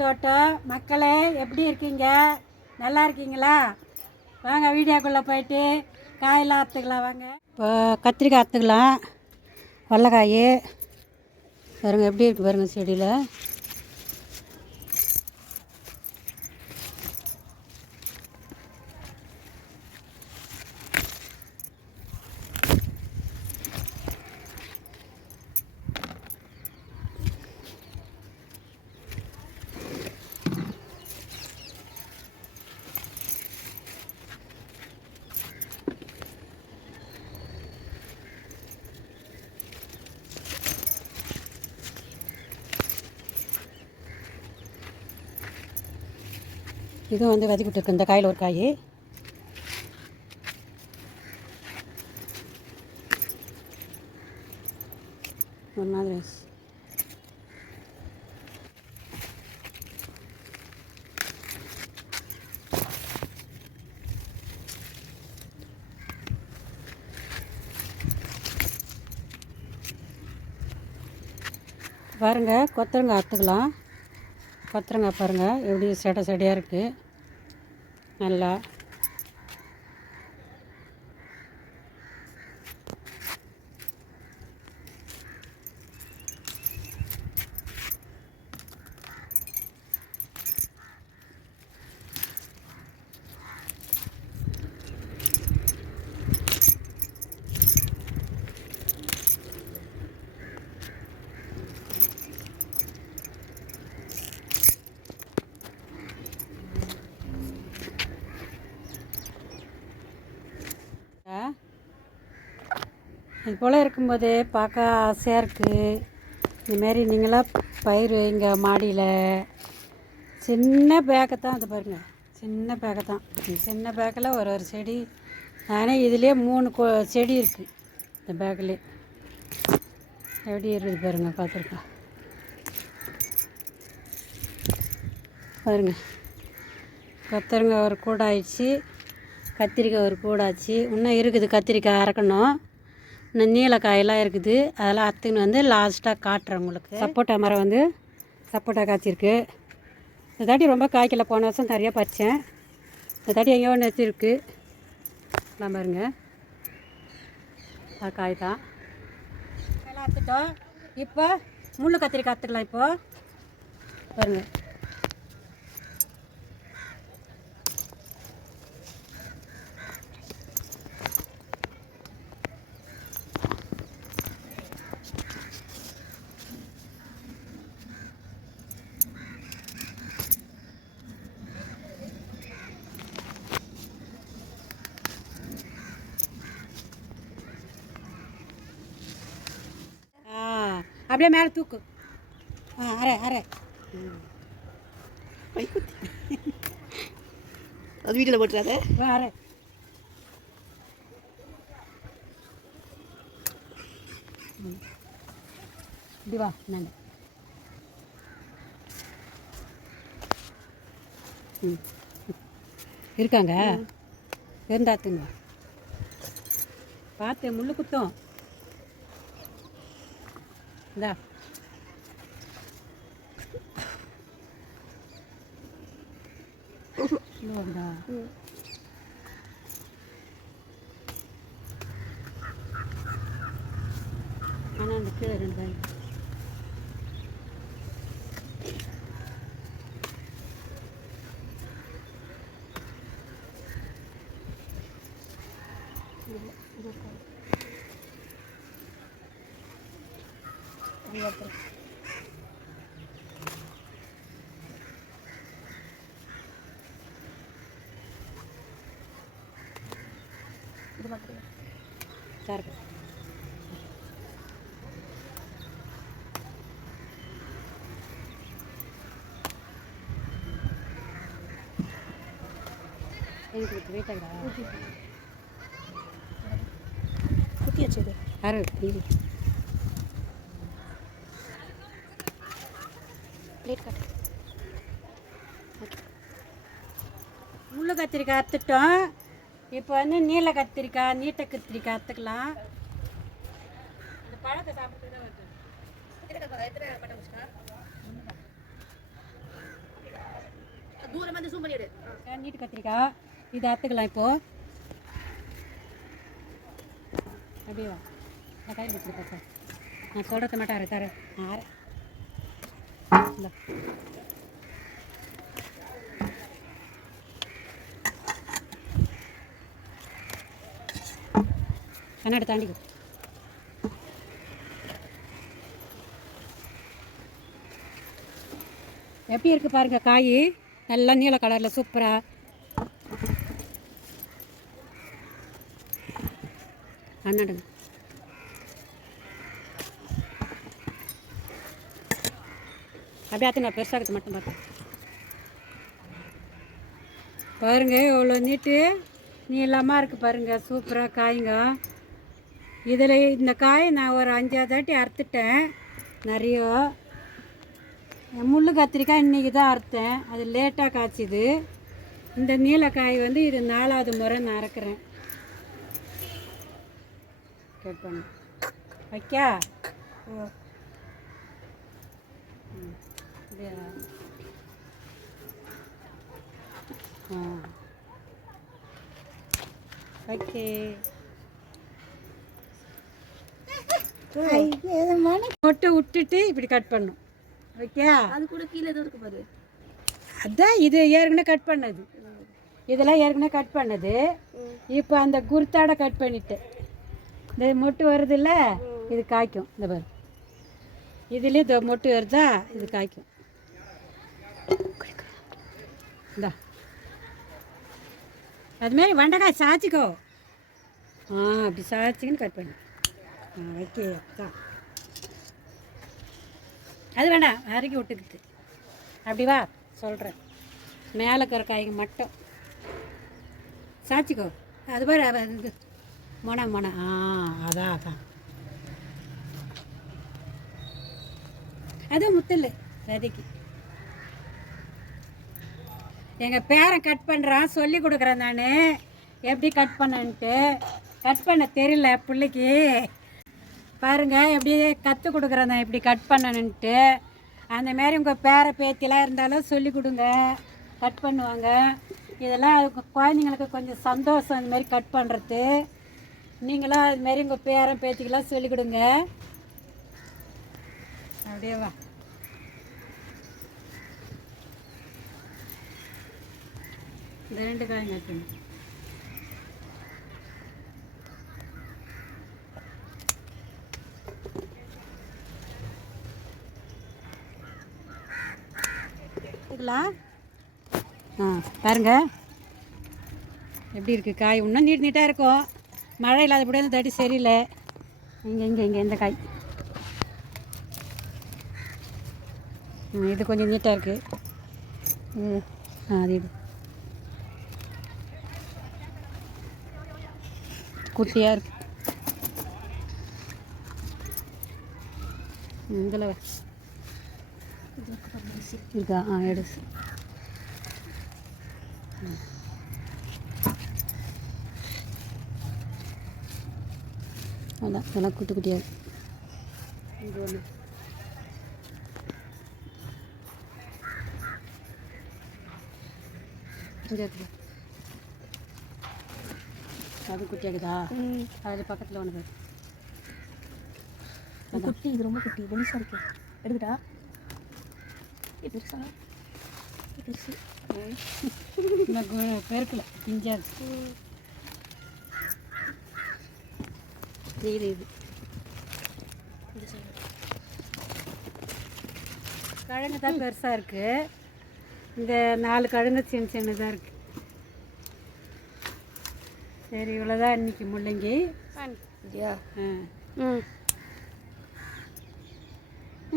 தோட்டம் மக்களே, எப்படி இருக்கீங்க? நல்லா இருக்கீங்களா? வாங்க வீடியோக்குள்ளே போயிட்டு காயெல்லாம் அறுத்துக்கலாம். வாங்க. இப்போ கத்திரிக்காய் அறுத்துக்கலாம். வெள்ளைக்காய் பாருங்கள் எப்படி இருக்குது பாருங்கள் செடியில். இதுவும் வந்து விதைக்கிட்டு இருக்கு. இந்த காயில் ஒரு காய் ஒரு மாதிரி பாருங்கள். கொத்தரங்காய் அறுத்துக்கலாம். கொத்தரங்காய் பாருங்கள் எப்படி செடியாக இருக்குது நல்லா. இது போல் இருக்கும்போது பார்க்க ஆசையாக இருக்குது. இதுமாரி நீங்களாம் பயிர் வைங்க மாடியில். சின்ன பேக்கை தான் அது பாருங்கள், சின்ன பேக்கை தான். சின்ன பேக்கில் ஒரு செடி. ஆனால் இதுலேயே 3 செடி இருக்குது இந்த பேக்கிலே. எப்படி இருக்குது பாருங்கள், பார்த்துருக்கேன் பாருங்கள். கொத்தரங்காய் ஒரு கூட ஆயிடுச்சு, கத்திரிக்காய் ஒரு கூட ஆச்சு. இன்னும் இருக்குது கத்திரிக்காய் அறக்கணும். இன்னும் நீலக்காயெல்லாம் இருக்குது, அதெல்லாம் அறுத்துன்னு வந்து லாஸ்ட்டாக காட்டுறேன் உங்களுக்கு. சப்போட்டா மரம் வந்து சப்போட்டா காய்ச்சிருக்கு. இந்த தாட்டி ரொம்ப காய்க்கல, போன வருஷம் நிறையா பறித்தேன். இந்த தாட்டி எங்கேயோ ஒன்று வச்சுருக்கு. எல்லாம் பாருங்க, அது காய் தான். எல்லாம் அறுத்துட்டோம். இப்போ முள் கத்திரிக்காய் அறுத்துக்கலாம். இப்போது பாருங்கள். அப்படியே மேலே தூக்கு. அரை அரை அது வீட்டில் போட்டுறாரு. அரை இப்படி வா. நான் இருக்காங்க இருந்தாத்துங்க. பார்த்து முள்ளு குத்தம். இந்தா இல்லைடா. ஆனால் அந்த கீழே 2 காய். சார் எனக்கு வெயிட்டாகடா குத்தி வச்சது. அரை பிளேட் கட். முள்ளு கத்திரிக்காய் அறுத்துட்டோம். இப்போ வந்து நீல கத்திரிக்காய், நீட்ட கத்திரிக்காய் அறுத்துக்கலாம். இந்த பழத்தை சாப்பிட்டு தான் வருது. நீட்டு கத்திரிக்காய் இது அறுத்துக்கலாம் இப்போது. அப்படியே வா, நான் கையில் வச்சுருக்கேன் சார். நான் சொல்கிறத மட்டும் அரை தரேன். அரை இல்லை கண்ணாடி தாண்டிக்கோ. எப்படி இருக்குது பாருங்கள் காய், நல்லா நீல கலரில் சூப்பராக. அண்ணாடுங்க அப்படியே நான் பெருசாகிறது மட்டும் பார்த்தேன் பாருங்கள். எவ்வளோ நீட்டு நீளமாக இருக்குது பாருங்கள், சூப்பராக காய்ங்க. இதில் இந்த காயை நான் ஒரு 5 தாட்டி அறுத்துட்டேன். நிறைய முள் கத்திரிக்காய் இன்றைக்கி தான் அறுத்தேன், அது லேட்டாக காய்ச்சிது. இந்த நீலக்காய் வந்து இது 4வது முறை நான் அறுக்கிறேன். கட் பண்ண வைக்கா. ஓ அப்படியா? ஓகே. மொட்டை விட்டுட்டு இப்படி கட் பண்ணும். ஓகே, அது கூட கீழே எதுவும் இருக்கு பாரு. அதான் இது ஏற்கனவே கட் பண்ணது, இதெல்லாம் ஏற்கனவே கட் பண்ணது. இப்போ அந்த குருத்தாட கட் பண்ணிட்டேன். இந்த மொட்டு வருதுல்ல, இது காய்க்கும். இந்த பாரு, இதுலேயும் இந்த மொட்டு வருதா, இது காய்க்கும். இந்தா அதுமாரி வெண்டைக்காய் சாய்ச்சிக்கோ. அப்படி சாய்ச்சிக்கின்னு கட் பண்ணு. ஓகே தான், அது வேண்டாம், அரைக்கி விட்டுக்குது. அப்படி வா சொல்கிறேன், மேலே இருக்கிற காய்க்கு மட்டும் சாய்ச்சிக்கோ. அது பாரு, இது மொனை அதான் அதான், அது முத்தல் விதைக்கு. எங்கள் பேரன் கட் பண்ணுறான், சொல்லி கொடுக்குறேன் நான் எப்படி கட் பண்ணன்ட்டு. கட் பண்ண தெரியல பிள்ளைக்கு, பாருங்கள் எப்படி கற்றுக் கொடுக்குறேன் நான் எப்படி கட் பண்ணணுன்ட்டு. அந்தமாரி உங்கள் பேரை பேத்திலாம் இருந்தாலும் சொல்லி கொடுங்க, கட் பண்ணுவாங்க. இதெல்லாம் குழந்தைங்களுக்கு கொஞ்சம் சந்தோஷம், இந்தமாரி கட் பண்ணுறது. நீங்களும் அதுமாரி உங்கள் பேரன் பேத்திக்கெல்லாம் சொல்லி கொடுங்க. அப்படியே வா. இந்த 2 காய்ங்க வச்சுங்க. பாருங்க எப்படி இருக்குது காய். இன்னும் நீட்டாக இருக்கும், மழை இல்லாதபடியே அந்த தடி சரியில்லை. இங்கே இந்த காய் இது கொஞ்சம் நீட்டாக இருக்குது. அது இது குட்டியாக இருக்குது. இதில் இருக்கா? எடுச்சு அதான் இதெல்லாம் குட்டி குட்டியாக. இங்கே ஒன்று இங்கே இருக்குது, அது குட்டியாக்குதா? அதில் பக்கத்தில் ஒன்று குட்டி, இது ரொம்ப குட்டி, பெருசாக இருக்கு. எடுத்துட்டா பெருசா பெருசு பெருக்கல பிஞ்சாது. இது கிழங்கு தான் பெருசாக இருக்குது. இந்த 4 கிழங்கு சின்னதாக இருக்குது. சரி, இவ்வளோதான் இன்னைக்கு முள்ளங்கி.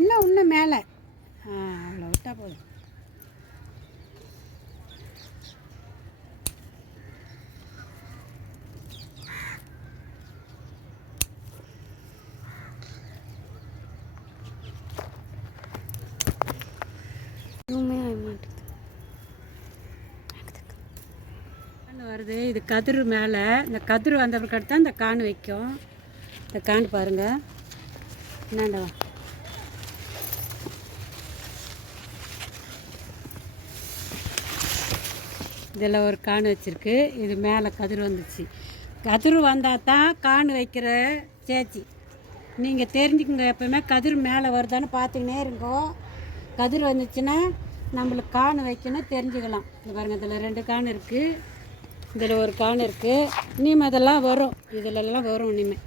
இன்னும் மேலே அவ்வளோ விட்டால் போதும். வருது இது கதிர் மேலே. இந்த கதிர் வந்த பிறகு தான் இந்த கான் வைக்கும். இந்த கான் பாருங்கள் என்னண்டா. இதில் ஒரு கான் வச்சுருக்கு. இது மேலே கதிர் வந்துச்சு. கதிர் வந்தால் தான் கான் வைக்கிற சேச்சி. நீங்கள் தெரிஞ்சுக்குங்க, எப்போவுமே கதிர் மேலே வருதான்னு பார்த்துக்கினே இருங்கோ. கதிர் வந்துச்சுன்னா நம்மளுக்கு கான் வைக்கணும் தெரிஞ்சுக்கலாம். இந்த பாருங்கள், இதில் 2 கான் இருக்குது, இதில் ஒரு கான் இருக்குது. இனிமே அதெல்லாம் வரும், இதிலெல்லாம் வரும். இனிமேல்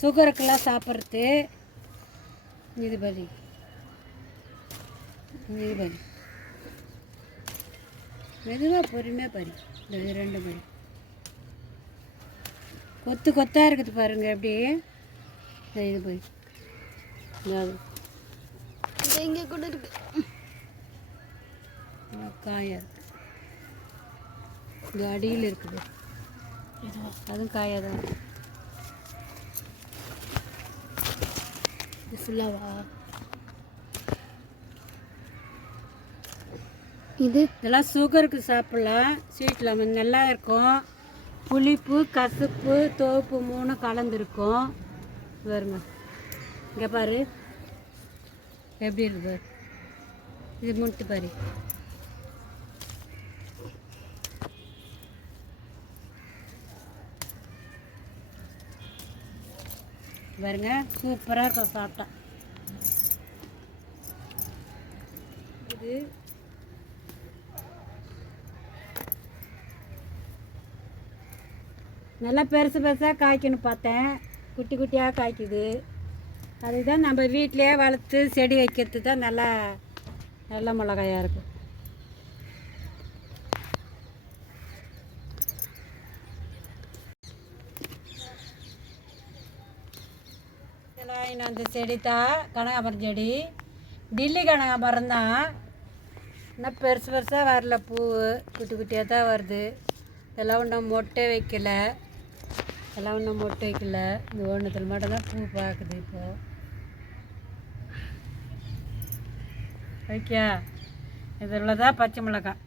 சுகருக்கெல்லாம் சாப்பிட்றது. இது பலி, இது பலி, மெதுவாக பொறுமையாக பறி. இந்த 2 பறி கொத்து கொத்தாக இருக்குது பாருங்கள் எப்படி. இது போய் இங்கே கூட இருக்கு காயா இருக்கு. இந்த அடியில் இருக்குது, அதுவும் காயாக தான். இது ஃபுல்லாவா? இதெல்லாம் சுகருக்கு சாப்பிட்லாம். ஸ்வீட் லெமன் நல்லா இருக்கும். புளிப்பு, கசப்பு, தோப்பு 3 கலந்துருக்கும். பாருங்க, இங்கே பாரு எப்படி இருக்குது. இது முட்டு பாரு. பாருங்க, சூப்பராக இருக்கும் சாப்பிட்டா. இது நல்லா பெருசு பெருசாக காய்க்கணும் பார்த்தேன், குட்டி குட்டியாக காய்க்குது. அதுதான் நம்ம வீட்டிலையே வளர்த்து செடி வைக்கிறது தான் நல்லா நல்ல மிளகாயாக இருக்கும். இதெல்லாம் இன்னும் அந்த செடி தான் கனகாமரம் செடி. டில்லி கனகாமரம் தான். இன்னும் பெருசு பெருசாக வரல, பூ குட்டி குட்டியாக தான் வருது. இதெல்லாம் ஒன்றும் மொட்டை வைக்கல, இதெல்லாம் ஒன்றும் மொட்டை வைக்கல. இந்த ஒன்றுத்தில் மட்டும்தான் பூ பார்க்குது. இப்போது ஓகே, இதில் தான் பச்சை மிளகாய்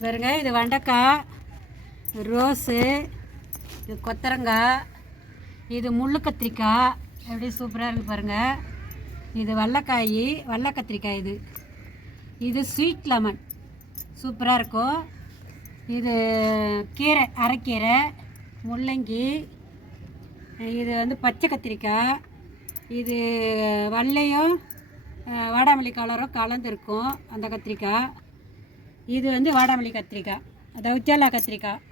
பாருங்க. இது வெண்டைக்காய், ரோஸு, இது கொத்தரங்காய், இது முள்ளு கத்திரிக்காய். எப்படி சூப்பராக இருக்குது பாருங்கள். இது வெள்ளைக்காய், வெள்ளை கத்திரிக்காய். இது ஸ்வீட் லெமன், சூப்பராக இருக்கும். இது கீரை, அரைக்கீரை, முள்ளங்கி. இது வந்து பச்சை கத்திரிக்காய். இது வெள்ளையும் வாடாமல்லி கலரும் கலந்துருக்கும் அந்த கத்திரிக்காய். இது வந்து வாடாமல்லி கத்திரிக்காய், அதாவது உச்சாலா கத்திரிக்காய்.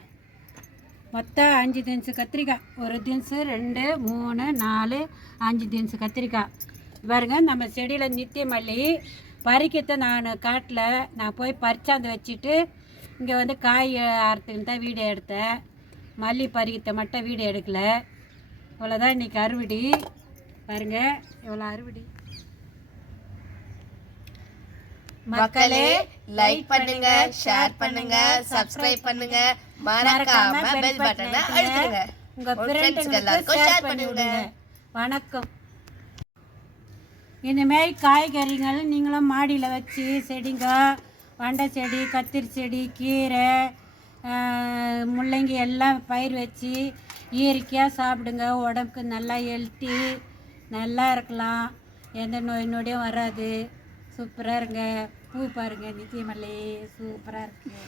மொத்தம் 5 தின்ஸு கத்திரிக்காய். 1 தின்ஸு, 2, 3, 4, 5 தின்ஸு கத்திரிக்காய். பாருங்க, நம்ம செடியில் நித்திய மல்லி பறிக்கிறத நான் காட்டில் நான் போய் பறிச்சாந்து வச்சுட்டு இங்கே வந்து காய் அறுத்துக்கின்னு தான் வீடியோ எடுத்தேன். மல்லி பறிக்கிறத மட்டும் வீடியோ எடுக்கலை. இவ்வளோதான் இன்றைக்கி அறுவடை. பாருங்கள், இவ்வளோ அறுவடை. மக்களே, லைக் பண்ணுங்க, ஷேர் பண்ணுங்க, சப்ஸ்கிரைப் பண்ணுங்க, மறக்காம பெல் பட்டனை அழுத்துங்க. உங்க ஃப்ரெண்ட்ஸ்க்கு எல்லாருக்கும் ஷேர் பண்ணி விடுங்க. வணக்கம். இந்தமாரி காய்கறிகள் நீங்களும் மாடியில் வச்சு செடிங்க, வெண்டை செடி, கத்திரி செடி, கீரை, முள்ளங்கி எல்லாம் பயிர் வச்சு இயற்கையாக சாப்பிடுங்க. உடம்புக்கு நல்லா ஹெல்த்தி, நல்லா இருக்கலாம். எந்த நோய் நொடியும் வராது. சூப்பராக இருங்க. பூ பாருங்கள், நித்திய மல்லி சூப்பராக இருக்குது.